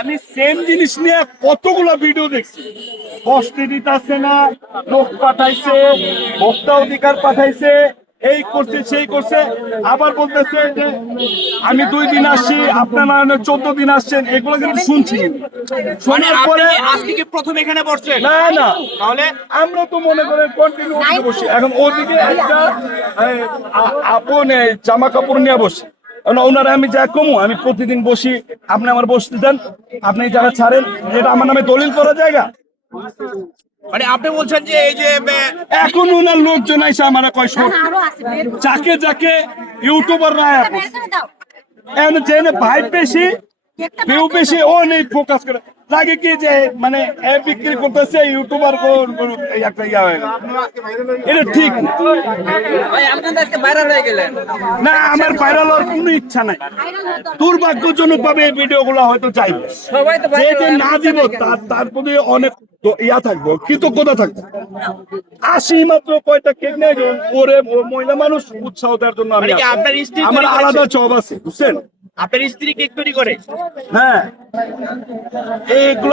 আমি সেম জিনিস নিয়ে কতগুলো ভিডিও দেখছি। কষ্ট দিতেছে না, লোক পাঠাইছে, ভোক্তা অধিকার পাঠাইছে, এই করছে সেই করছে, আবার বলতেছে যে আমি 2 দিন আসছি, আপনারা 14 দিন আসছেন। এগুলো কিন্তু শুনছি, শোনার পরে আজকে কি প্রথম এখানে বসছেন? না না, তাহলে আমরা তো মনে করেন কন্টিনিউ বসি। এখন ওদিকে একটা আপন জামা কাপড় নিয়ে বসে, ওনারা আমি যা কমু, আমি প্রতিদিন বসি, আপনি আমার বসতে দেন, আপনি যারা ছাড়েন, এটা আমার নামে দলিল করা জায়গা। মানে আপনি বলছেন যে এই যে এখন ওনার লোকজন আইসা আমার কয় সব যাকে যাকে ইউটিউবাররা এখন যে ভাই বেশি কেউ বেশি ও নেই ফোকাস করে লাগে কি যে মানে বিক্রি করতেছে ইউটিউবার একটা ইয়া হয়ে গেল। এটা ঠিক না। না, আমার ভাইরাল হওয়ার কোনো ইচ্ছা নাই। দুর্ভাগ্যজনক ভাবে এই ভিডিও গুলো হয়তো চাইবে, যে যে না দিব তার প্রতি অনেক ইয়া থাকবো, কৃতজ্ঞতা থাকবো। 80 মাত্র কয়টা কেক নেই ওরে মহিলা মানুষ উৎসাহ দেওয়ার জন্য আমি আপনার স্ত্রী আমার আলাদা জব আছে, বুঝছেন? আপনার স্ত্রী কেক তৈরি করে? হ্যাঁ, এইগুলো